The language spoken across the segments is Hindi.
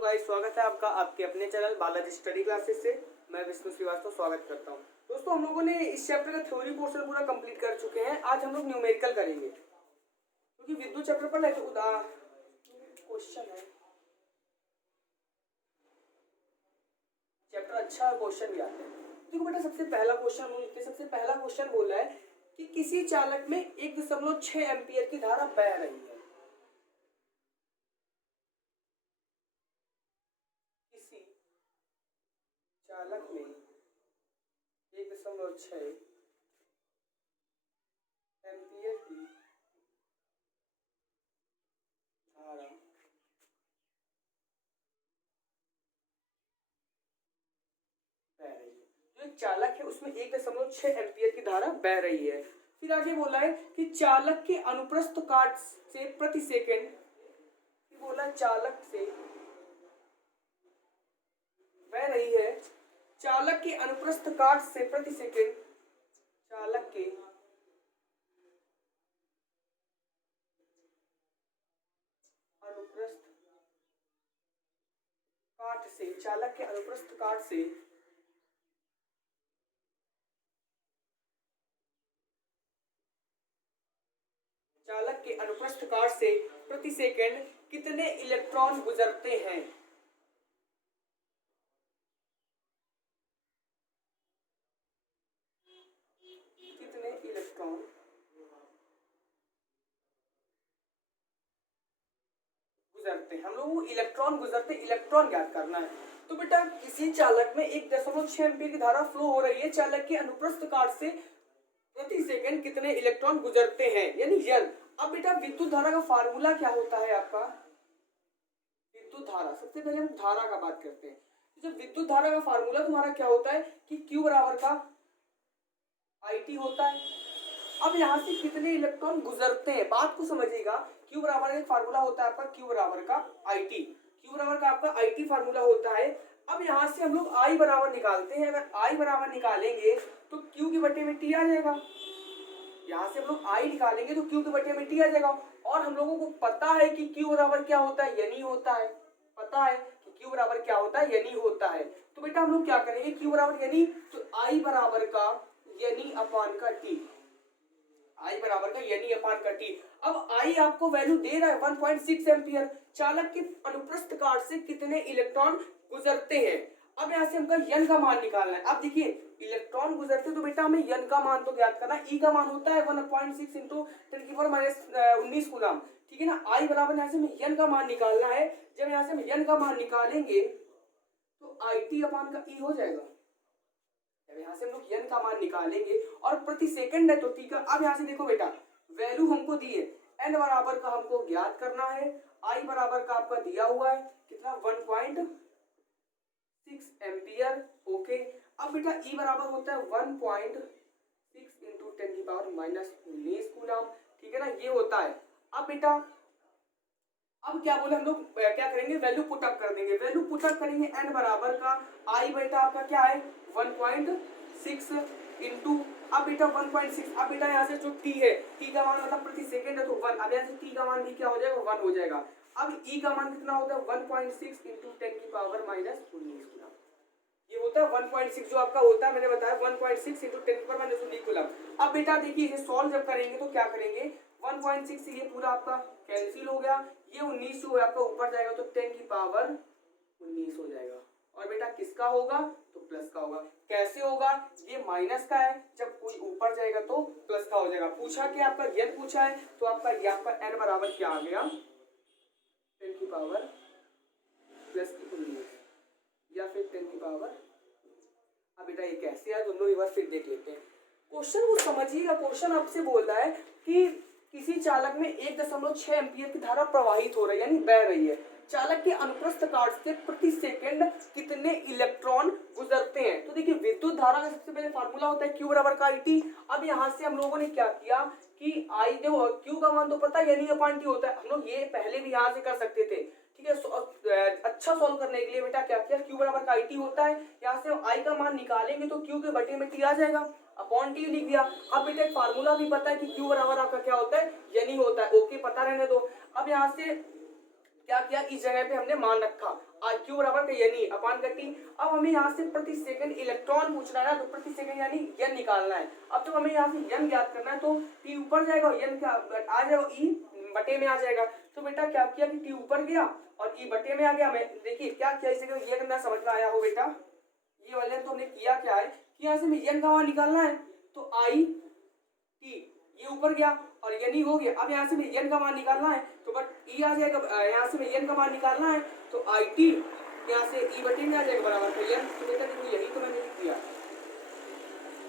गाइस, स्वागत है आपका आपके अपने चैनल बालाजी स्टडी क्लासेस से। मैं विष्णु श्रीवास्तव स्वागत करता हूं। दोस्तों, हम लोगों ने इस चैप्टर का थ्योरी पोर्शन पूरा कंप्लीट कर चुके हैं। आज हम लोग न्यूमेरिकल करेंगे क्योंकि विद्युत चैप्टर पर क्वेश्चन है। चैप्टर अच्छा है, क्वेश्चन भी आते हैं। देखो बेटा, सबसे पहला क्वेश्चन बोल रहा है कि किसी चालक में 1.6 एम्पियर की धारा बह रही है। किसी चालक में 1.6 एम्पियर की धारा बह रही है। जो एक चालक है उसमें 1.6 एम्पियर की धारा बह रही है। फिर आगे बोला है कि चालक के अनुप्रस्थ काट से प्रति सेकंड, बोला चालक से बह रही है, चालक के अनुप्रस्थ काट से प्रति सेकंड, चालक के अनुप्रस्थ काट से, चालक के अनुप्रस्थ काट से चालक के अनुप्रस्थ काट से प्रति सेकंड कितने इलेक्ट्रॉन गुजरते हैं। कितने इलेक्ट्रॉन गुजरते हैं। हम लोग इलेक्ट्रॉन ज्ञात करना है। तो बेटा, किसी चालक में 1.6 एम्पीयर की धारा फ्लो हो रही है, चालक के अनुप्रस्थ काट से प्रति सेकंड कितने इलेक्ट्रॉन गुजरते हैं, यानी यन। अब बेटा, विद्युत धारा का फार्मूला क्या होता है आपका? विद्युत धारा, सबसे पहले हम धारा का बात करते हैं। जब विद्युत धारा का फार्मूला तुम्हारा क्या होता है कि Q बराबर का IT होता है। अब यहाँ से कितने इलेक्ट्रॉन गुजरते हैं, बात को समझिएगा। Q बराबर एक फार्मूला होता है आपका Q बराबर का IT, Q बराबर का आपका IT फार्मूला होता है। अब यहाँ से हम लोग I बराबर निकालते हैं। अगर I बराबर निकालेंगे तो Q की बटे में T आ जाएगा। यहाँ से हम लोग I निकालेंगे तो Q की बटे में T आ जाएगा। और हम लोगों को पता है कि Q बराबर क्या होता है, यानी होता है। पता है कि Q बराबर क्या होता है, यानी होता है। तो बेटा हम लोग क्या करेंगे, Q बराबर यानी, तो I बराबर का यानी अपान का T, I बराबर का यानी अपान का T। अब I आपको वैल्यू दे रहा है 1.6 एम्पियर। चालक के अनुप्रस्थ काट से कितने इलेक्ट्रॉन गुजरते हैं। अब यहाँ से हमका n का मान निकालना है। अब देखिए, इलेक्ट्रॉन गुजरते तो बेटा हमें n का मान तो ज्ञात करना है। E का मान होता है 1.6 इंटू 10⁻19 कूलम, ठीक है ना। I बराबर यहाँ से हमें n का मान निकालना है। जब यहाँ से हम n का मान निकालेंगे तो IT अपान का E हो जाएगा। यहाँ से हम लोग n का मान निकालेंगे और प्रति सेकंड है तो T का। अब यहाँ से देखो बेटा, वैल्यू हमको दी है, n बराबर का हमको ज्ञात करना है, I बराबर का आपका दिया हुआ है कितना, 1.6 एम्पियर। ओके, अब बेटा E बराबर होता है 1.6 इंटू 10⁻19 कूलम, ठीक है ना, ये होता है। अब बेटा, अब क्या बोले हम लोग, क्या करेंगे, वैल्यू पुटअप कर देंगे। वैल्यू पुटअप करेंगे, n बराबर का I बेटा आपका क्या है 1.6 इंटू, अब बेटा 1.6, अब बेटा यहाँ से जो T है, T का मान मतलब प्रति सेकंड है तो 1, अब यहाँ से T का मान भी क्या हो जाएगा, 1 हो जाएगा। अब E का मान कितना होता है 1.6 इंटू 10⁻19 कूलम, ये होता है 1.6 जो आपका होता है, मैंने बताया 1.6 इंटू 10⁻19 कूलम। अब बेटा देखिए, इसे सॉल्व जब करेंगे तो क्या करेंगे, 1.6 से ये पूरा आपका कैंसिल हो गया, ये 19 जो है आपका ऊपर जाएगा तो 10⁻19 हो जाएगा। और बेटा किसका होगा, तो प्लस का होगा। कैसे होगा, ये माइनस का है, जब कोई ऊपर जाएगा तो प्लस का हो जाएगा। पूछा कि आपका n पूछा है तो आपका ये आपका n बराबर क्या आ गया, 10⁻19 या फिर 10⁻। अब बेटा ये कैसे है, दोनों रिवर्स फिर देख लेते हैं। क्वेश्चन को समझिएगा। क्वेश्चन आपसे बोल रहा है कि किसी चालक में 1.6 एम्पियर की धारा प्रवाहित हो रही है, यानी बह रही है। चालक के अनुप्रस्थ काट से प्रति सेकंड कितने इलेक्ट्रॉन गुजरते हैं। तो देखिए, विद्युत धारा का सबसे पहले फार्मूला होता है Q बराबर का IT। अब यहाँ से हम लोगों ने क्या किया कि I जो Q का मान तो पता है, यानी अपान T होता है। हम लोग ये पहले भी यहाँ से कर सकते थे, ठीक है। अच्छा सॉल्व करने के लिए बेटा क्या किया, Q बराबर का IT होता है, यहाँ से I का मान निकालेंगे तो Q के बटे में T आ जाएगा, अपॉन T लिख दिया। अब बेटा एक फार्मूला भी पता है कि Q बराबर आपका क्या होता है, यानी होता है। ओके, पता रहने दो। अब यहाँ से क्या किया, इस जगह पे हमने मान रखा आई क्यू बराबर का यानी अपान का टी। अब हमें यहाँ से प्रति सेकंड इलेक्ट्रॉन पूछना है ना, तो प्रति सेकंड यानी एन निकालना है। अब जब हमें यहाँ से एन ज्ञात करना है तो टी ऊपर जाएगा और एन क्या आ जाएगा, ई बटे में आ जाएगा। तो बेटा क्या किया कि टी ऊपर गया और ई बटे में आ गया। मैं देखिए क्या किया, इसे ये करना समझ में आया हो बेटा, ये वाले तो हमने किया क्या है कि यहाँ से हमें एन का मान निकालना है, तो आई टी ये ऊपर गया और एन ही हो गया। अब यहाँ से भी एन का मान निकालना है तो बट ई आ जाएगा, यहाँ से भी एन का मान निकालना है तो आई टी यहाँ से ई बटे में आ जाएगा बराबर का एन। तो बेटा देखो यही तो मैंने लिख दिया,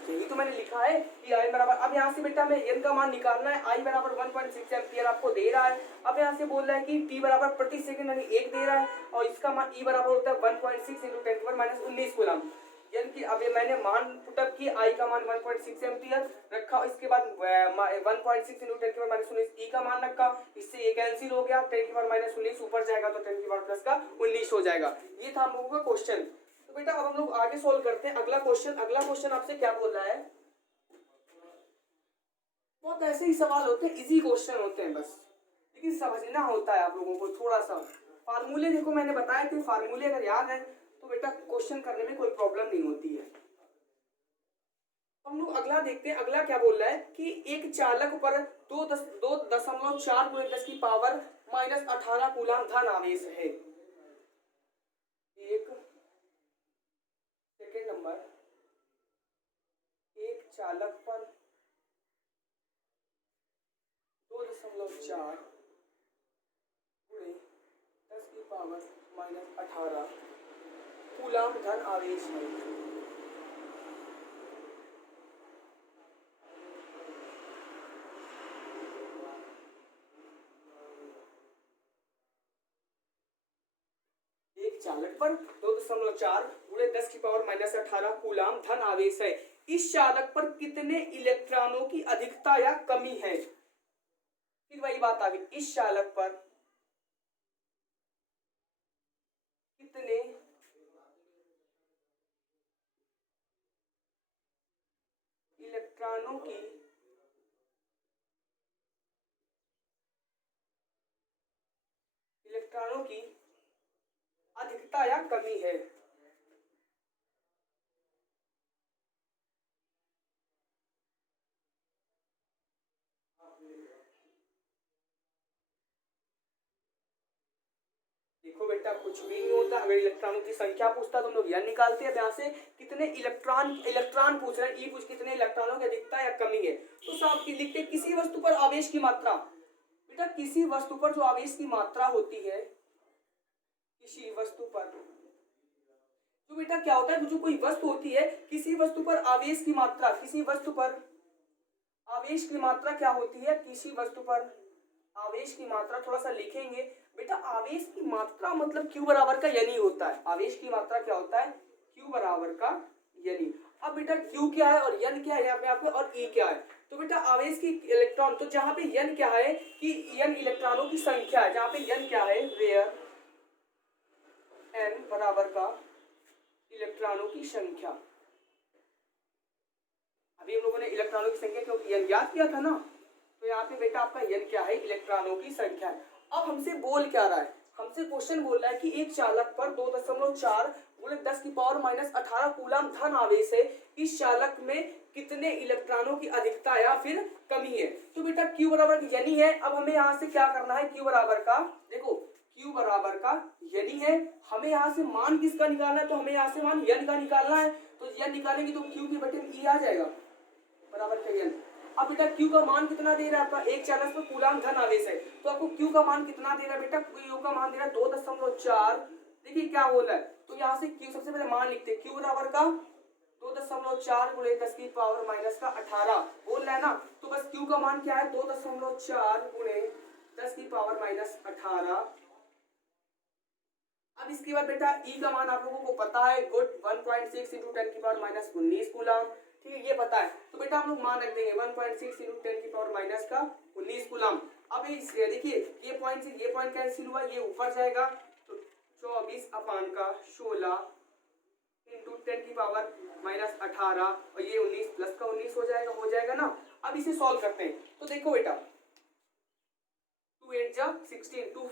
यही तो मैंने लिखा है कि आई बराबर, अब यहाँ से बेटा हमें एन का मान निकालना है, आई बराबर 1.6 एम्पियर आपको दे रहा है। अब यहाँ से बोल रहा है कि टी बराबर प्रति सेकंड यानी 1 दे रहा है और इसका मान ई बराबर होता है 1.6 × 10⁻19 कूलम। यानी कि अब ये मैंने मान पुटअप की आई का मान 1.6 एम्पियर रखा, इसके बाद 1.6 × 10⁻19 ई का मान रखा, इससे ये कैंसिल हो गया, 10⁻19 ऊपर जाएगा तो 10⁻+19 हो जाएगा। ये था हम लोगों का क्वेश्चन। तो बेटा अब हम लोग आगे सोल्व करते हैं अगला क्वेश्चन। अगला क्वेश्चन आपसे क्या बोल रहा है, बहुत ऐसे ही सवाल होते हैं, इजी क्वेश्चन होते हैं बस, लेकिन समझना होता है आप लोगों को थोड़ा सा। फार्मूले देखो मैंने बताया कि फार्मूले अगर याद है तो बेटा क्वेश्चन करने में कोई प्रॉब्लम नहीं होती है। हम लोग अगला देखते हैं, अगला क्या बोल रहा है कि एक चालक पर 2.4 × 10⁻−18 कूलम धन आवेश है। एक सेकेंड नंबर, एक चालक पर 2.4 × 10⁻−18 कूलम धन आवेश है। चालक पर 2.4 × 10⁻−18 कूलम धन आवेश है। इस चालक पर कितने इलेक्ट्रॉनों की अधिकता या कमी है। फिर वही बात आ गई, इस चालक पर कितने इलेक्ट्रॉनों की अधिकता या कमी है। देखो बेटा कुछ भी नहीं होता, अगर इलेक्ट्रॉनों की संख्या पूछता तो हम लोग यह निकालते हैं, यहाँ से कितने इलेक्ट्रॉन पूछ रहे हैं, ई पूछ कितने इलेक्ट्रॉनों की अधिकता या कमी है, तो सब लिखते किसी वस्तु पर आवेश की मात्रा। बेटा किसी वस्तु पर जो आवेश की मात्रा होती है, किसी वस्तु पर, तो बेटा क्या होता है जो कोई वस्तु होती है, किसी वस्तु पर आवेश की मात्रा, किसी वस्तु पर आवेश की मात्रा क्या होती है, किसी वस्तु पर आवेश की मात्रा थोड़ा सा लिखेंगे बेटा। आवेश की मात्रा मतलब Q बराबर का यानी होता है, आवेश की मात्रा क्या होता है, Q बराबर का यानी। अब बेटा Q क्या है और N क्या है यहाँ पे आपको, और E क्या है। तो बेटा आवेश की इलेक्ट्रॉन, तो जहाँ पे N क्या है कि N इलेक्ट्रॉनों की संख्या है, जहाँ पे N क्या है, वेयर N बराबर का इलेक्ट्रॉनों की संख्या। अभी हम लोगों ने इलेक्ट्रॉनों की संख्या क्योंकि N ज्ञात किया था ना, तो यहाँ पे बेटा आपका N क्या है, इलेक्ट्रॉनों की संख्या है। अब हमसे बोल क्या रहा है, हमसे क्वेश्चन बोल रहा है कि एक चालक पर 2.4 × 10⁻18 कूलम धन आवेश है। इस चालक में कितने इलेक्ट्रॉनों की अधिकता या फिर कमी है। तो बेटा Q बराबर यानी है। अब हमें यहाँ से क्या करना है, Q बराबर का, देखो Q बराबर का यानी है, हमें यहाँ से मान किसका निकालना है, तो हमें यहाँ से मान N का निकालना है। तो N निकालेंगे तो Q के बटे में E आ जाएगा बराबर का N। अब बेटा Q का मान कितना दे रहा है आपका, एक चालक पर कूलम धन आवेश है, तो आपको Q का मान कितना दे रहा है बेटा, Q का मान दे रहा है 2.4। देखिए क्या बोल रहा है, तो यहाँ से Q सबसे पहले मान लिखते हैं, Q बराबर का 2.4 × 10⁻18 बोल रहा है ना, तो बस Q का मान क्या है, 2.4 × 10⁻18। अब इसके बाद बेटा E का मान आप लोगों को पता है, गुड 1.6 × 10⁻19 कूलम, ठीक है ये पता है। तो बेटा हम लोग मान रख देंगे 1.6 × 10⁻19 कूलम। अब ये देखिए ये पॉइंट से ये पॉइंट कैंसिल हुआ, ये ऊपर जाएगा, तो 24/16 × 10⁻18 और ये 19 प्लस का 19 हो जाएगा ना। अब इसे सॉल्व करते हैं, तो देखो बेटा 2 8 जा 16, 2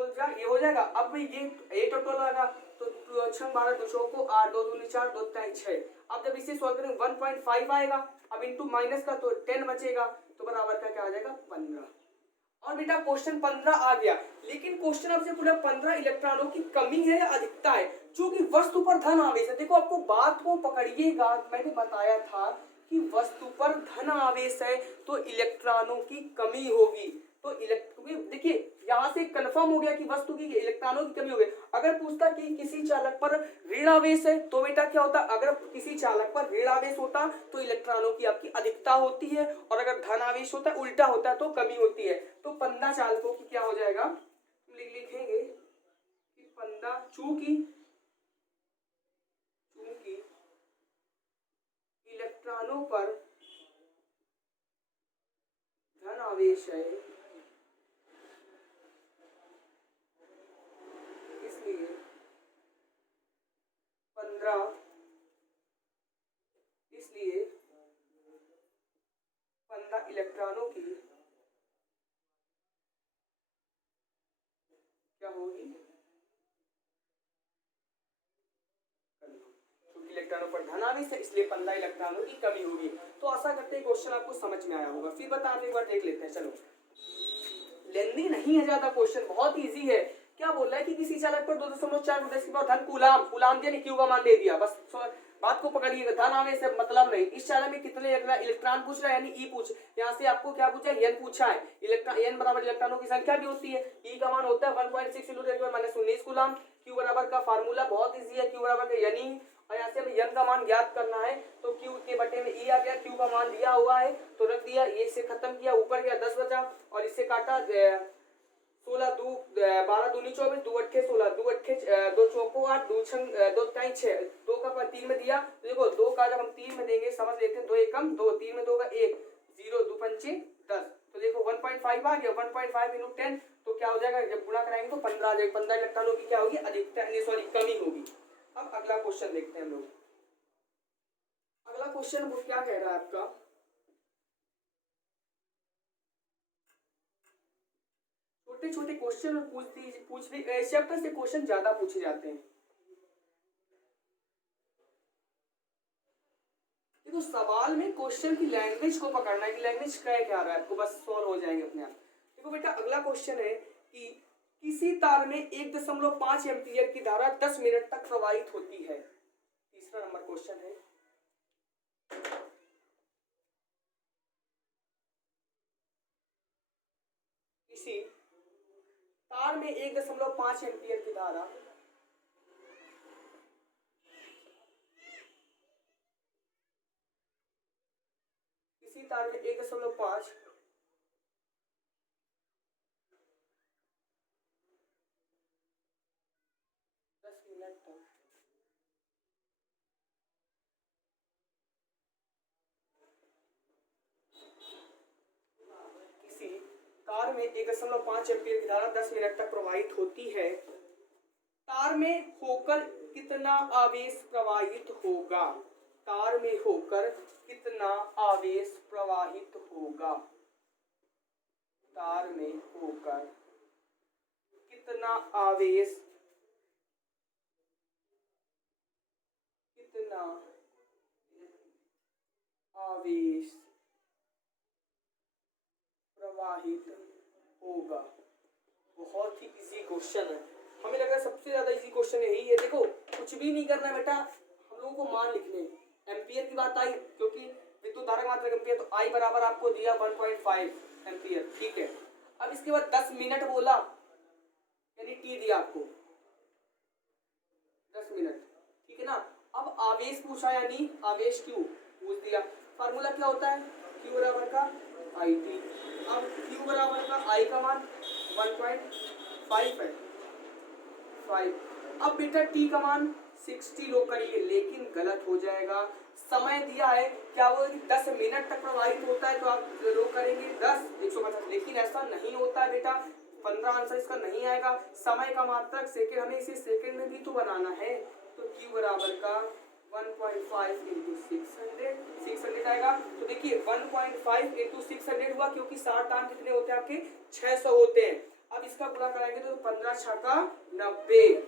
12 जा ये हो जाएगा। अब ये टोटल आएगा तो 6 12 2 को 8 2 दूनी 4 2 3 6। अब जब इसे सॉल्व करेंगे 1.5 आएगा। अब इनटू माइनस का तो 10 बचेगा तो बराबर का क्या आ जाएगा 15। और बेटा क्वेश्चन 15 आ गया, लेकिन क्वेश्चन आपसे पूरा 15 इलेक्ट्रॉनों की कमी है या अधिकता है, चूंकि वस्तु पर धन आवेश है। देखो आपको बात को पकड़िएगा, मैंने बताया था कि वस्तु पर धन आवेश है तो इलेक्ट्रॉनों की कमी होगी। तो देखिए यहाँ से कंफर्म हो गया कि वस्तु की इलेक्ट्रॉनों की कमी हो गई। अगर पूछता कि किसी चालक पर ऋण आवेश है तो बेटा क्या होता, अगर किसी चालक पर ऋण आवेश होता तो इलेक्ट्रॉनों की आपकी अधिकता होती है, और अगर धन आवेश होता है उल्टा होता है तो कमी होती है। तो 15 चालकों की क्या हो जाएगा, लिखेंगे कि 15 चूंकि इलेक्ट्रॉनों पर धन आवेश है इसलिए 15 इलेक्ट्रॉनों की क्या होगी, क्योंकि इलेक्ट्रॉनों पर धन आवेश है इसलिए 15 इलेक्ट्रॉनों की कमी होगी। तो आशा करते हैं क्वेश्चन आपको समझ में आया होगा। फिर बताने एक बार देख लेते हैं। चलो लेंदी नहीं है ज्यादा, क्वेश्चन बहुत इजी है। क्या बोल रहा है कि किसी चालक पर 2.4 10 की पावर धन कूलाम दिया, क्यू का मान दे दिया, बस बात को पकड़िएगा। धन आवेश से मतलब नहीं, इस चालक में कितने इलेक्ट्रॉन पूछ रहा है, यानी ई पूछ, यहाँ से आपको क्या पूछा है, एन पूछा है। एन बराबर इलेक्ट्रॉनों की संख्या भी होती है, ई का मान होता है 1.6 × 10 - 19 कूलाम। क्यू बराबर का फार्मूला बहुत इजी है, क्यू बराबर का यानी, और यहाँ से हमें एन का मान ज्ञात करना है तो क्यू के बटे में ई आ गया, क्यू का मान दिया हुआ है तो रख दिया, ये से खत्म किया, ऊपर गया 10 बचा और इससे काटा 16 2 12 दूनी 24 2 अट्ठे 16 2 अट्ठे 2 चौको 8 2 छंग 2 ताई 6 2 का 3 में दिया। देखो 2 का जब हम 3 में देंगे समझ लेते हैं, 2 एकम 2 3 में 2 का 1 0 2 पंचे 10। तो देखो 1.5 आ गया, 1.5 × 10 तो क्या हो जाएगा, जब गुणा कराएंगे तो 15 आ जाएगा। 15 इलेक्ट्रॉनों की क्या होगी, अधिकता सॉरी कमी होगी। अब अगला क्वेश्चन देखते हैं हम लोग। अगला क्वेश्चन वो क्या कह रहा है आपका, छोटे छोटे क्वेश्चन चैप्टर से क्वेश्चन ज्यादा पूछे जाते हैं। देखो सवाल में क्वेश्चन की लैंग्वेज को पकड़ना है कि लैंग्वेज क्या रहा है, आपको बस सॉल्व हो जाएंगे अपने आप। देखो बेटा अगला क्वेश्चन है कि किसी तार में 1.5 एम्पीयर की धारा 10 मिनट तक प्रवाहित होती है। तीसरा नंबर क्वेश्चन है, किसी तार में 1.5 एम्पीयर की धारा तार में 1.5 10 मिनट तक किसी तार में 1.5 एम्पीयर की धारा 10 मिनट तक प्रवाहित होती है, तार में होकर कितना आवेश प्रवाहित होगा, तार में होकर कितना आवेश प्रवाहित होगा, तार में होकर कितना आवेश प्रवाहित होगा। बहुत ही इजी क्वेश्चन है, हमें लग रहा है सबसे ज्यादा इजी क्वेश्चन यही है। देखो कुछ भी नहीं करना है बेटा, हम लोगों को मान लिखने। एम्पियर की बात आई क्योंकि विद्युत धारा मात्रा एम्पियर, तो आई बराबर आपको दिया 1.5 एम्पियर, ठीक है। अब इसके बाद 10 मिनट बोला यानी टी दिया आपको 10 मिनट, ठीक है ना। अब आवेश पूछा यानी आवेश क्यू पूछ दिया। फार्मूला क्या होता है, क्यू बराबर का आई टी। अब क्यू बराबर का आई का मान 1.5 है 5। अब बेटा टी का मान 60 लोग करिए, लेकिन गलत हो जाएगा। समय दिया है क्या, वो 10 मिनट तक प्रवाहित होता है तो आप लोग करेंगे 10 150, लेकिन ऐसा नहीं होता है बेटा। 15 आंसर इसका नहीं आएगा। समय का मात्रक सेकंड, हमें इसे सेकंड में भी तो बनाना है, तो Q बराबर का 1.5 × 600 आएगा। तो देखिए 1.5 × 600 हुआ, क्योंकि 60 दान कितने होते हैं आपके 600 होते हैं। अब इसका गुणा कराएंगे तो 15 छक्का 90,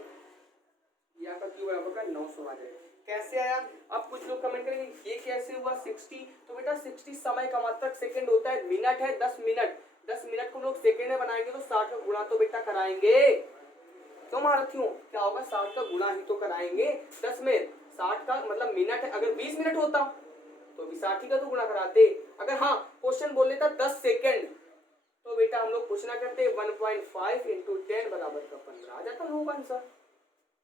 या का क्यू बराबर का 900 आ जाएगा। कैसे आया? अब कुछ लोग कमेंट करेंगे ये कैसे हुआ 60, तो बेटा 60 समय का मात्रक सेकंड होता है, मिनट है 10 मिनट, 10 मिनट को लोग सेकंड में बनाएंगे तो 60 का गुणा तो बेटा कराएंगे। क्यों मारथियों, क्या होगा 60 का गुणा ही तो कराएंगे 10 में। 60 का मतलब मिनट है, अगर 20 मिनट होता तो भी 60 का तो गुणा कराते। अगर हाँ क्वेश्चन बोल लेता 10 सेकंड तो बेटा हम लोग कुछ ना करते 1.5 इंटू 10 बराबर का 15 आ जाता लोगों का आंसर।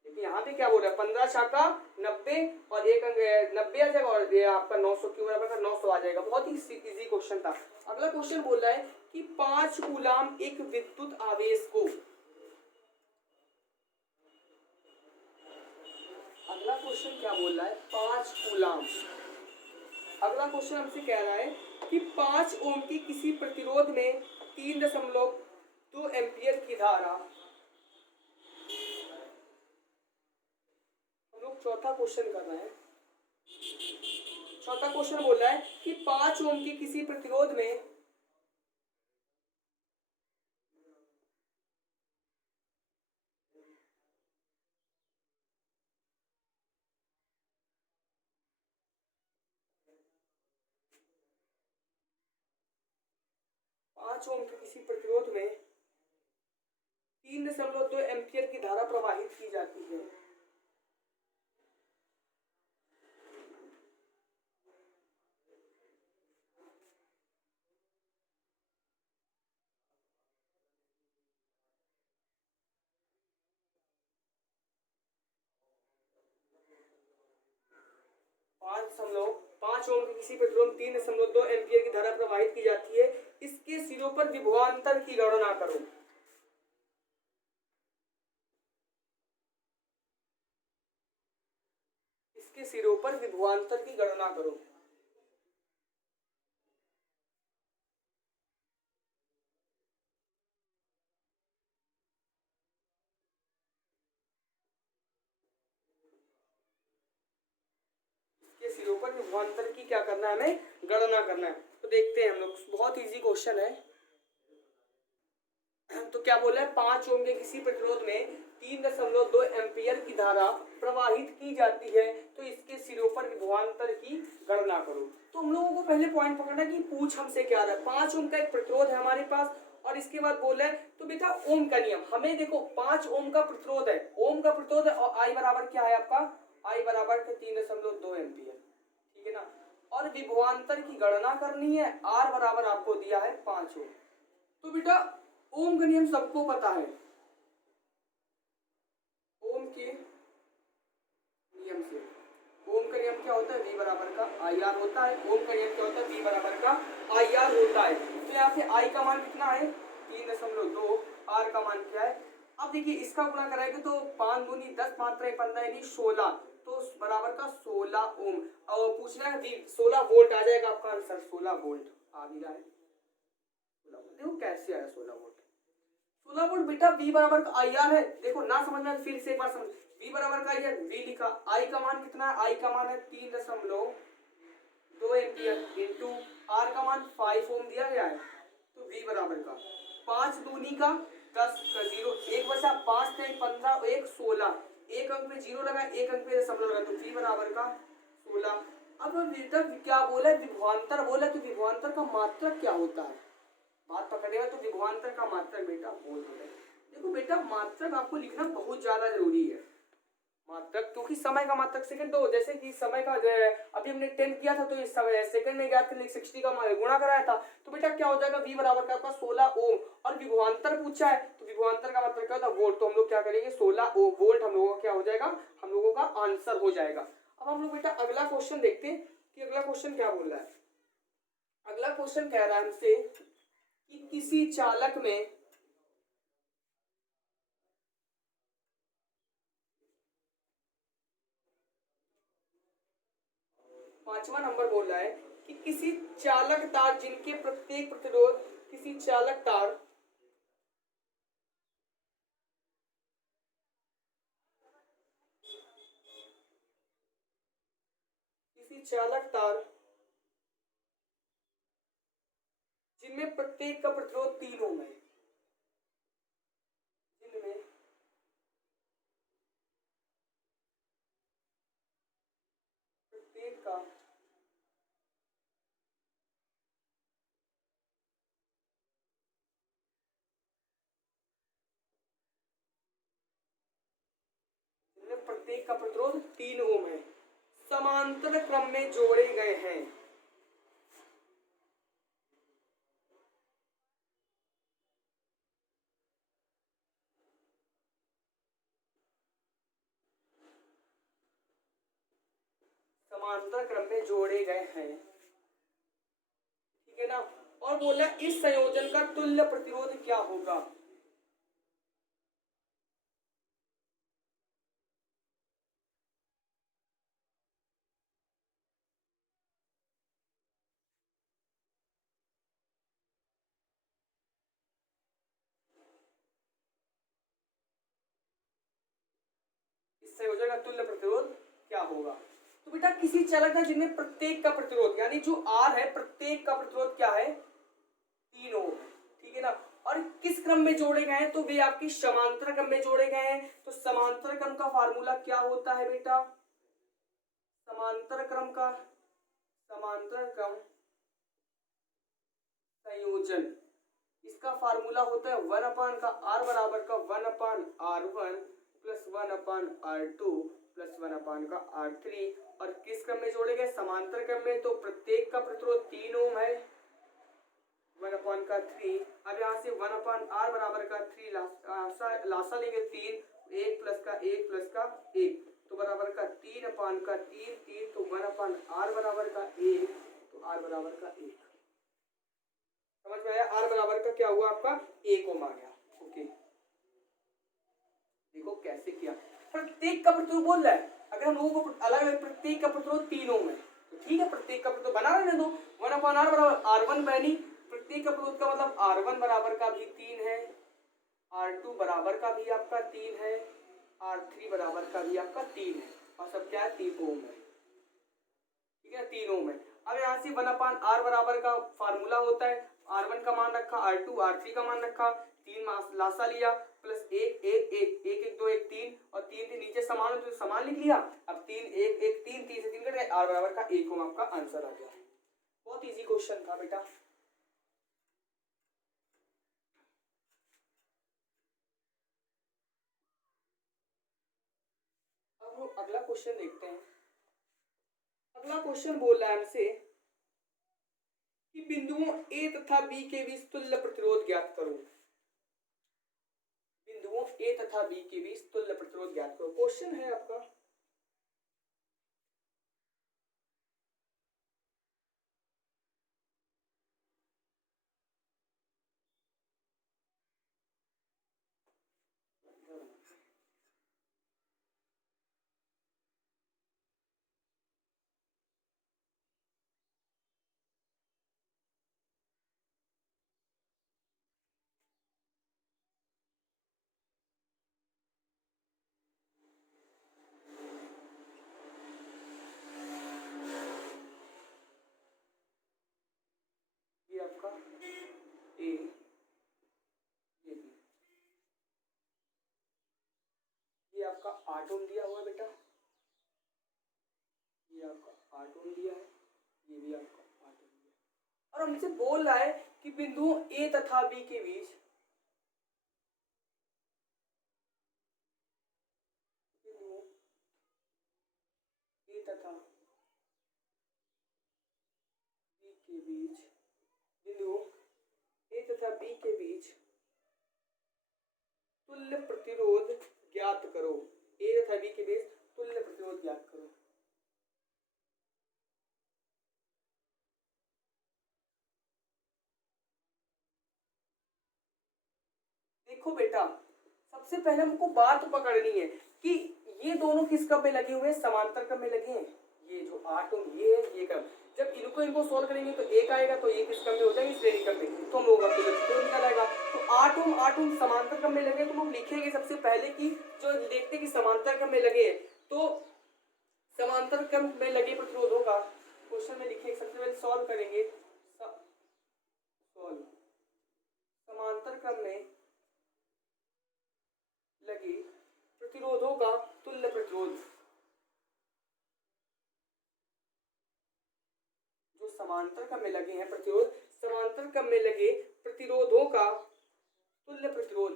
लेकिन यहाँ पे क्या बोल रहा है 15 छक्का 90 और एक अंक 90 आ जाएगा और ये आपका 900 क्यू बराबर का 900 आ जाएगा। बहुत ही इजी क्वेश्चन था। अगला क्वेश्चन बोल रहा है कि 5 कूलाम एक विद्युत आवेश को, अगला क्वेश्चन क्या बोल रहा है 5 कूलाम, अगला क्वेश्चन हमसे कह रहा है कि 5 ओम की किसी प्रतिरोध में 3.2 एम्पियर की धारा, हम लोग चौथा क्वेश्चन कर रहे हैं। चौथा क्वेश्चन बोल रहा है कि 5 ओम की किसी प्रतिरोध में 5 ओम के किसी प्रतिरोध में 3.2 एम्पियर की धारा प्रवाहित की जाती है। पांच ओम के किसी प्रतिरोध 3.2 एम्पियर की धारा प्रवाहित की जाती है, इसके सिरों पर विभवांतर की गणना करो। इसके सिरों पर विभवांतर की गणना करो। इसके सिरों पर विभवांतर की क्या करना है, हमें गणना करना है। तो देखते हैं हम लोग, बहुत इजी क्वेश्चन है। तो क्या बोला है 5 ओम के किसी प्रतिरोध में 3.2 एम्पियर की धारा प्रवाहित की जाती है, तो इसके सिरों पर विभवांतर की गणना करो। तो हम लोगों को पहले पॉइंट पकड़ना कि पूछ हमसे क्या रहा है। 5 ओम का एक प्रतिरोध है हमारे पास और इसके बाद बोला है तो बेटा ओम का नियम, हमें देखो 5 ओम का प्रतिरोध है, ओम का प्रतिरोध है और आई बराबर क्या है आपका, आई बराबर 3.2 एम्पियर, ठीक है ना। और विभवांतर की गणना करनी है, आर बराबर आपको दिया है 5 ओम। तो बेटा ओम का नियम सबको पता है, ओम के नियम से ओम का नियम क्या होता है, v बराबर का आई आर होता है। ओम का नियम क्या होता है, v बराबर का आई आर होता है। तो यहाँ पे आई का मान कितना है 3.2, आर का मान क्या है। अब देखिए इसका गुणा कराएंगे तो 5 दूनी 10, 5 3 15 यानी 16, तो बराबर का 16 ओम। और पूछना है 16 वोल्ट आ जाएगा आपका आंसर, 16 वोल्ट आ भी रहा है। देखो कैसे आया 16 वोल्ट, 16 वोल्ट बेटा v बराबर का आई आर है। देखो ना समझना फिर से एक बार समझ, v बराबर का आई आर, v लिखा, i का मान कितना है, i का मान है 3.2 एम्पियर इंटू r का मान 5 ओम दिया गया है। तो v बराबर का 5 दूनी का 10 का 0, एक बचा 5 3 15 1 16, एक अंक पे 0 लगा, एक अंक पे दशमलव लगा, तो v बराबर का 16। अब बेटा क्या बोला है, विभवांतर बोला, तो विभवांतर का मात्रक क्या होता है, बात पकड़ेगा तो विभवांतर का मात्रक बेटा बोल दो। देखो बेटा मात्रक आपको लिखना बहुत ज्यादा जरूरी है, मात्रक, क्योंकि समय का मात्रक सेकंड, तो जैसे कि समय का अभी हमने 10 किया था तो इस समय सेकंड में ज्ञात करने 60 का गुणा कराया था, तो बेटा क्या हो जाएगा v बराबर का आपका 16 ओम। और विभवांतर पूछा है तो विभवांतर का मतलब क्या होता है वोल्ट, तो हम लोग क्या करेंगे 16 ओम वोल्ट हम लोगों का क्या हो जाएगा, हम लोगों का आंसर हो जाएगा। अब हम लोग बेटा अगला क्वेश्चन देखते हैं कि अगला क्वेश्चन क्या बोल रहा है। अगला क्वेश्चन कह रहा है हमसे कि किसी चालक में पांचवा नंबर बोल रहा है कि किसी चालक तार जिनके प्रत्येक प्रतिरोध, किसी चालक तार जिनमें प्रत्येक का प्रतिरोध 3 ओम है, प्रत्येक का प्रत्येक का प्रतिरोध 3 ओम है, समांतर क्रम में जोड़े गए हैं। समांतर क्रम में जोड़े गए हैं, ठीक है ना। और बोला इस संयोजन का तुल्य प्रतिरोध क्या होगा। संयोजन का तुल्य प्रतिरोध क्या होगा। तो बेटा किसी चालक का जिनमें प्रत्येक का प्रतिरोध यानी जो आर है, प्रत्येक का प्रतिरोध क्या है, 3 ओम, ठीक है ना। और किस क्रम में जोड़े गए हैं, तो वे आपकी समांतर क्रम में जोड़े गए हैं। तो समांतर क्रम का फार्मूला क्या होता है बेटा, समांतर क्रम का, समांतर क्रम संयोजन, इसका फार्मूला होता है 1 का आर बराबर का 1/R1 प्लस 1/R2 प्लस 1 का R3। और किस क्रम में जोड़े गए, समांतर क्रम में। तो प्रत्येक का प्रतिरोध 3 ओम है, 1/3। अब यहाँ से 1/R बराबर का 3 लासा लेंगे 3, 1 प्लस का 1 प्लस का 1, तो बराबर का 3/3, तो 1/R बराबर का 1, तो R बराबर का 1। समझ में आया, R बराबर का क्या हुआ आपका 1 ओम आ गया। ओके, देखो कैसे किया। प्रत्येक का प्रतिरोध बोल रहा है, अगर हम लोगों को अलग अलग प्रत्येक का प्रतिरोध 3 ओम है तो ठीक है, प्रत्येक का प्रतिरोध बना रहने दो। 1/R बराबर R1 पहली, प्रत्येक का प्रतिरोध का मतलब R1 बराबर का भी 3 है, R2 बराबर का भी आपका 3 है, R3 बराबर का भी आपका 3 है, और सब क्या है 3 ओम है, ठीक है, 3 ओम है। अब यहाँ से 1/R बराबर का फार्मूला होता है, R1 का मान रखा, R2 R3 का मान रखा, 3 लासा लिया, प्लस 1 1 1 1 1 2 1 3, और 3 के नीचे समान हो तो समान लिख लिया। अब 3 1 1 3, 3 से 3 कट गए, R बराबर का 1 ओम आपका आंसर आ गया। बहुत इजी क्वेश्चन था बेटा। अब हम अगला क्वेश्चन देखते हैं। अगला क्वेश्चन बोल रहा है हमसे कि बिंदुओं ए तथा बी के बीच तुल्य प्रतिरोध ज्ञात करो। बिंदुओं ए तथा बी के बीच तुल्य प्रतिरोध ज्ञात करो, क्वेश्चन है आपका। ये आपका ए, ये बी, ये आपका 8 ओम दिया हुआ बेटा, ये आपका 8 ओम दिया है, ये भी आपका 8 ओम दिया है। और हमसे बोल रहा है कि बिंदुओं ए तथा बी के बीच बिंदुओं ए तथा बी के बीच, बिंदुओं ए तथा बी के बीच तुल्य प्रतिरोध ज्ञात करो। ए तथा बी के बीच तुल्य प्रतिरोध ज्ञात करो। देखो बेटा, सबसे पहले हमको बात पकड़नी है कि ये दोनों किस क्रम में लगे हुए हैं, समांतर क्रम में लगे हैं। ये जो 8 ओम ये है, ये क्रम, जब इनको सोल्व करेंगे तो एक आएगा, तो ये किस क्रम में हो जाएगा, श्रेणी क्रम में, तो हम लोग तो निकल आएगा। तो 8 ओम समांतर क्रम में लगे, तो हम लिखेंगे सबसे पहले कि जो देखते हैं कि समांतर क्रम में लगे, तो समांतर क्रम में लगे प्रतिरोधों का क्वेश्चन में लिखेंगे, सबसे पहले सॉल्व करेंगे। सॉल्व समांतर क्रम में लगे प्रतिरोधों का तुल्य प्रतिरोध, समांतर क्रम में लगे हैं प्रतिरोध, समांतर क्रम में लगे प्रतिरोधों का तुल्य प्रतिरोध।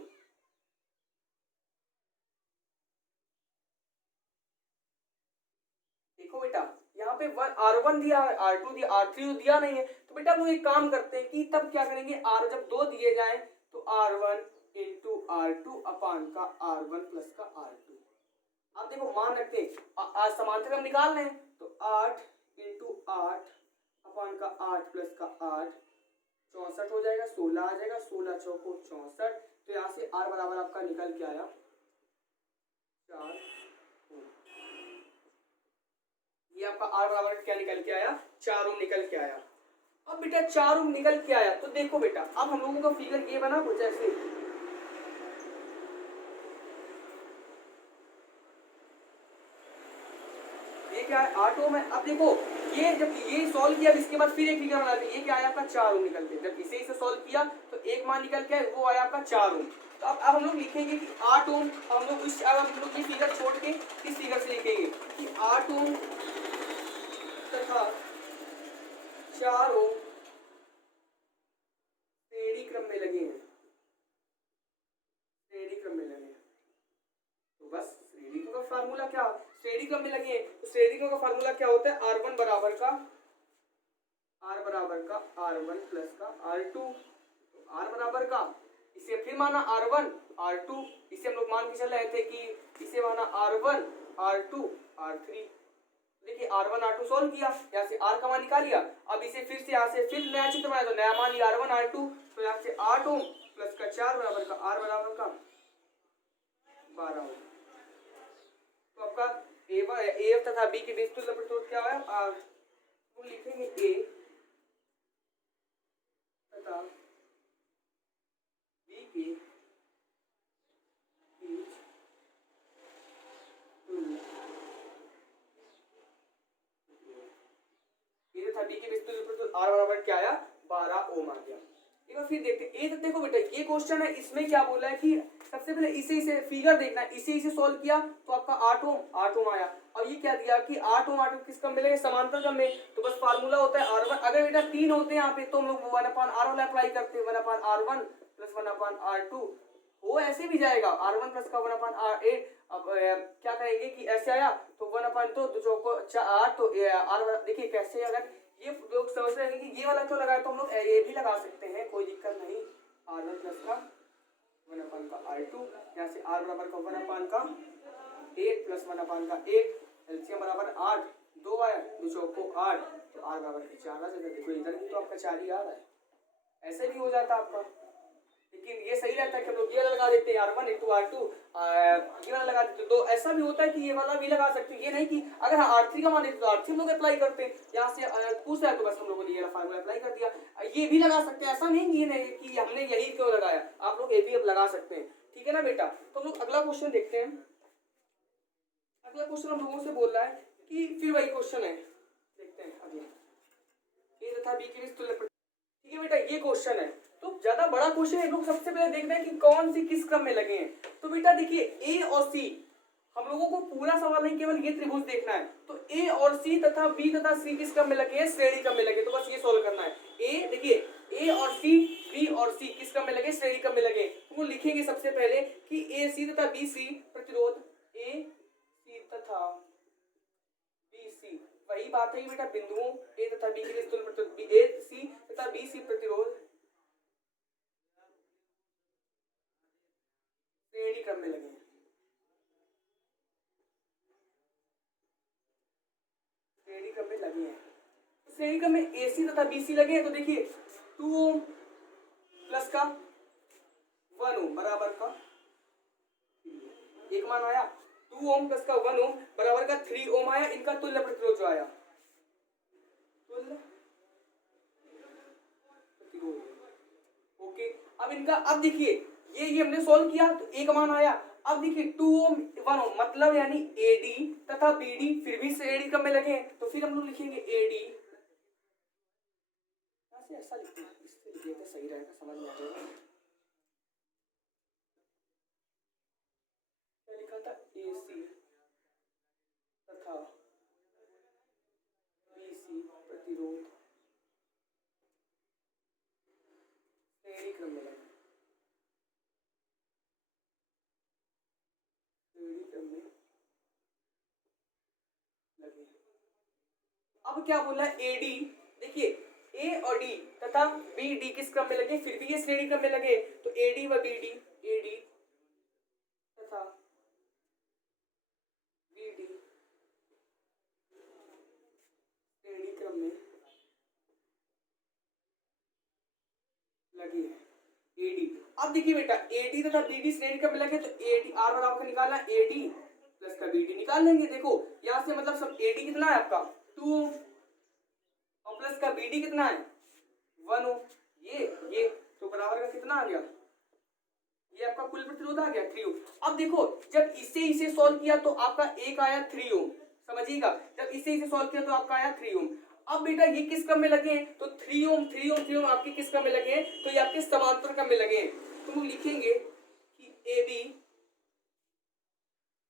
देखो बेटा यहाँ पे R1 दिया है, R2 दिया, R3 दिया नहीं है, तो बेटा हम लोग एक काम करते हैं कि तब क्या करेंगे, R जब दो दिए जाए तो R1 इंटू R2 अपान का R1 प्लस का R2। आप देखो मान रखते हैं समांतर क्रम निकाल रहे हैं तो 8 इंटू 8 अपान का 8 प्लस का 8 64 हो जाएगा, 16 आ जाएगा, 16 चौको 64। तो यहाँ से R बराबर आपका निकल के आया 4। ये आपका R बराबर क्या निकल के आया, 4 ओम निकल के आया। अब बेटा 4 ओम निकल के आया तो देखो बेटा अब हम लोगों का फिगर ये बना कुछ ऐसे, ये क्या है 8 ओम है। अब देखो ये जब ये सॉल्व किया इसके बाद फिर एक फिगर बना, ये क्या आया आपका 4 ओम निकल के, जब इसे सॉल्व किया तो एक मान निकल के वो आया आपका 4 ओम। तो अब हम लोग लिखेंगे कि 8 ओम, हम लोग इस अब हम लोग ये फिगर छोड़ के इस फिगर से लिखेंगे कि 8 ओम तथा 4 ओम श्रेणी क्रम में लगे हैं, श्रेणी क्रम में लगे हैं। तो बस श्रेणी क्रम का फार्मूला क्या, श्रेणी क्रम में लगे हैं तो श्रेणी क्रम का फार्मूला क्या होता है, R1 बराबर का R1 प्लस का R2। तो R बराबर का इसे फिर माना R1 R2, इसे हम लोग मान के चल रहे थे कि इसे माना R1 R2 R3। देखिए R1 R2 सॉल्व किया, यहाँ से R का मान निकाल लिया। अब इसे फिर से यहाँ से फिर नया चित्र बनाया तो नया मान लिया R1 R2। तो यहाँ से 8 ओम प्लस का 4 बराबर का R बराबर का 12 ओम। तो आपका ए तथा बी के बीच तुल्य प्रतिरोध क्या है, तो लिखेंगे ए तथा बी के बीच तथा बी के बीच तुल्य प्रतिरोध R बराबर क्या आया, 12 ओम आ गया। एक बार फिर देखते हैं, देखो बेटा ये क्वेश्चन है, इसमें क्या बोला है कि सबसे पहले इसे फिगर देखना है, इसे सॉल्व किया तो आपका 8 ओम आया। अब ये क्या दिया कि 8 ओम किस क्रम में, समांतर क्रम में। तो बस फार्मूला होता है R1, अगर बेटा 3 होते हैं यहाँ पे तो हम लोग 1/R वाला अप्लाई करते हैं, 1/R1 प्लस 1/R2 वो ऐसे भी जाएगा, R1 प्लस का 1/R8। अब क्या करेंगे कि ऐसे आया तो 1/2 तो चौको 8, तो R देखिए कैसे, अगर ये लोग समझ रहे हैं कि ये वाला क्यों लगाया तो हम लोग ये भी लगा सकते हैं, कोई दिक्कत नहीं। R1 प्लस का 1/R2, यहाँ से R बराबर का 1/8 प्लस 1/8, एलसीएम बराबर 8, 2 आया 2 चौको 8, तो R बराबर के 4 आ जाता है। देखो इधर भी तो आपका 4 ही आ रहा है, ऐसे भी हो जाता आपका। लेकिन ये सही रहता है कि हम लोग ये लगा देते हैं R1 इंटू R2, ये वाला लगा देते, तो ऐसा भी होता है कि ये वाला भी लगा सकते हैं। ये नहीं कि अगर R3 का मान देते तो R3 हम लोग अप्लाई करते हैं, यहाँ से पूछ रहा है तो बस हम लोगों ने ये फार्मूला अप्लाई कर दिया। ये भी लगा सकते हैं, ऐसा नहीं कि हमने यही क्यों लगाया, आप लोग ये भी अब लगा सकते हैं, ठीक है ना बेटा। तो हम लोग अगला क्वेश्चन देखते हैं। अगला क्वेश्चन हम लोगों से बोल रहा है कि फिर वही क्वेश्चन है, देखते हैं अगला, ए तथा बी के बीच तुल्य, ठीक है बेटा ये क्वेश्चन है। तो ज्यादा बड़ा क्वेश्चन है, लोग सबसे पहले देखना है कि कौन सी किस क्रम में लगे हैं। तो बेटा देखिए ए और सी, हम लोगों को पूरा सवाल नहीं केवल ये त्रिभुज देखना है। तो ए और सी तथा बी तथा सी किस क्रम में लगे हैं, श्रेणी क्रम में लगे, तो बस ये सोल्व करना है। ए देखिए ए और सी, बी और सी किस क्रम में लगे, श्रेणी क्रम में लगे। तो वो लिखेंगे सबसे पहले कि ए सी तथा बी सी प्रतिरोध, ए सी तथा बी सी, वही बात है बेटा बिंदुओं ए तथा बी के लिए तुल्य प्रतिरोध, ए सी तथा बी सी प्रतिरोध श्रेणी क्रम में लगे हैं, श्रेणी क्रम में लगे हैं। तो श्रेणी क्रम में एसी तथा बीसी लगे हैं, तो देखिए 2 ओम प्लस का 1 ओम बराबर का एक मान आया, 2 ओम प्लस का 1 ओम बराबर का 3 ओम आया। इनका तुल्य प्रतिरोध जो आया, तुल्य प्रतिरोध, ओके। अब इनका, अब देखिए ये हमने सॉल्व किया तो एक मान आया। अब देखिए 2 ओम 1 ओम मतलब यानी एडी तथा बीडी फिर भी से एडी क्रम में लगे हैं, तो फिर हम लोग लिखेंगे एडी, ऐसा लिखते हैं, इससे लिखिए तो सही रहेगा, समझ में आ जाएगा। क्या लिखा था, एसी तथा बीसी प्रतिरोध अब क्या बोला है, ए डी, देखिए ए और डी तथा बी डी किस क्रम में लगे, फिर भी ये श्रेणी क्रम में लगे, तो ए डी व बी डी, ए डी तथा बी डी श्रेणी क्रम में लगे हैं, ए डी। अब देखिए बेटा ए डी तथा बी डी श्रेणी क्रम में लगे, तो ए डी आर बराबर का निकालना, ए डी प्लस का बी डी निकाल लेंगे। देखो यहाँ से मतलब सब ए डी कितना है आपका 2 और प्लस का बी डी कितना है 1 ओम, ये तो बराबर का कितना आ गया, ये आपका कुल प्रतिरोध आ गया 3 ओम। अब देखो जब इसे सॉल्व किया तो आपका एक आया 3 ओम, समझिएगा, जब इसे सॉल्व किया तो आपका आया 3 ओम। अब बेटा ये किस क्रम में लगे हैं, तो 3 ओम 3 ओम 3 ओम आपके किस क्रम में लगे हैं, तो ये आपके समांतर क्रम में लगे हैं। तो हम लिखेंगे कि ए बी,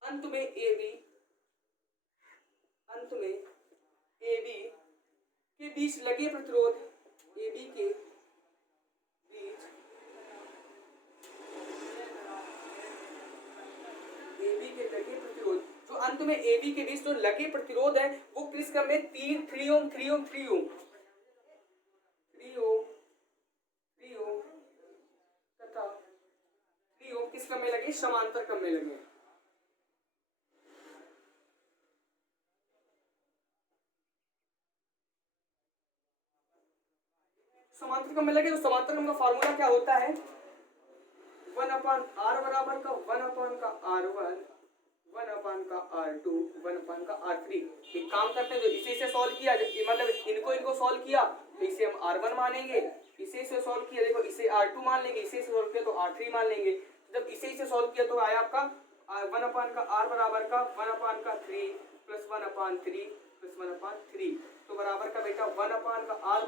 अंत में ए बी, अंत में ए बी के बीच लगे प्रतिरोध, ए बी के बीच, ए बी के लगे प्रतिरोध, जो अंत में ए बी के बीच जो लगे प्रतिरोध है वो किस क्रम में 3 ओम 3 ओम 3 ओम 3 ओम 3 ओम तथा 3 ओम किस क्रम में लगे, समांतर क्रम में लगे। समांतर क्रम में लगे, तो समांतर क्रम का फार्मूला क्या होता है, 1/r बराबर का 1/r1 1/r2 1/r3। एक काम करते हैं, जो इसे सॉल्व किया, मतलब इनको सॉल्व किया तो इसे हम r1 मानेंगे, इसे सॉल्व किया देखो इसे r2 मान लेंगे, इसे सॉल्व किया तो r3 मान लेंगे। जब इसे सॉल्व किया तो आया आपका 1/r बराबर का 1/3 प्लस 1/3 प्लस 1/3, तो बराबर का बेटा 1/r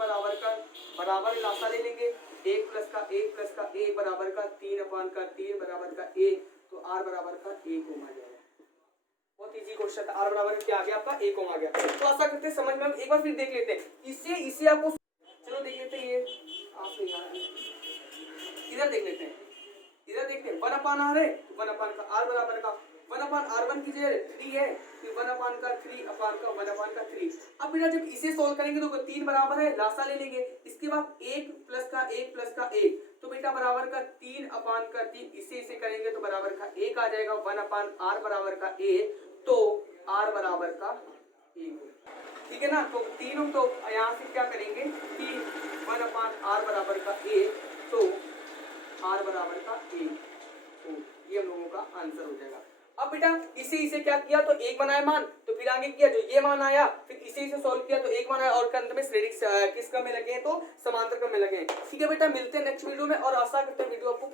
बराबर लासा ले लेंगे, 1 प्लस का 1 बराबर का 3/3 बराबर का 1, तो r बराबर का 1 ओम आ जाएगा। बहुत इजी क्वेश्चन था, r बराबर क्या आ गया आपका 1 ओम आ गया। तो आशा करते हैं समझ में, एक बार फिर देख लेते हैं इसे आपको, चलो देख लेते हैं, ये आप इधर देख लेते हैं, इधर देखते हैं 1/r है, 1/r बराबर का 1/r1 की जगह 3 है, फिर 1/3 अब बेटा जब इसे सोल्व करेंगे तो 3 बराबर है, लासा ले लेंगे, इसके बाद 1 प्लस का 1 तो बेटा बराबर का 3/3, इसे करेंगे तो बराबर का 1 आ जाएगा, 1/r बराबर का 1, तो r बराबर का 1, ठीक है ना। तो 3 ओम, तो यहाँ से क्या करेंगे कि 1/r बराबर का 1, तो r बराबर का 1, तो ये हम लोगों का आंसर हो जाएगा। अब बेटा इसे क्या किया तो 1 बनाया मान, तो फिर आगे किया जो ये मान आया, फिर इसे सॉल्व किया तो 1 मान आया, और अंत में श्रेणी किस क्रम में लगे हैं, तो समांतर क्रम में लगे हैं। ठीक है बेटा, मिलते हैं नेक्स्ट वीडियो में, और आशा करते हैं वीडियो आपको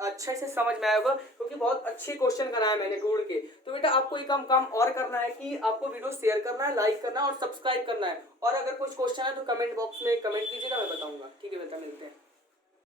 अच्छे से समझ में आया होगा, क्योंकि बहुत अच्छे क्वेश्चन कराया मैंने जोड़ के। तो बेटा आपको एक काम और करना है कि आपको वीडियो शेयर करना है, लाइक करना है और सब्सक्राइब करना है, और अगर कुछ क्वेश्चन है तो कमेंट बॉक्स में कमेंट कीजिएगा, मैं बताऊंगा। ठीक है बेटा, मिलते हैं।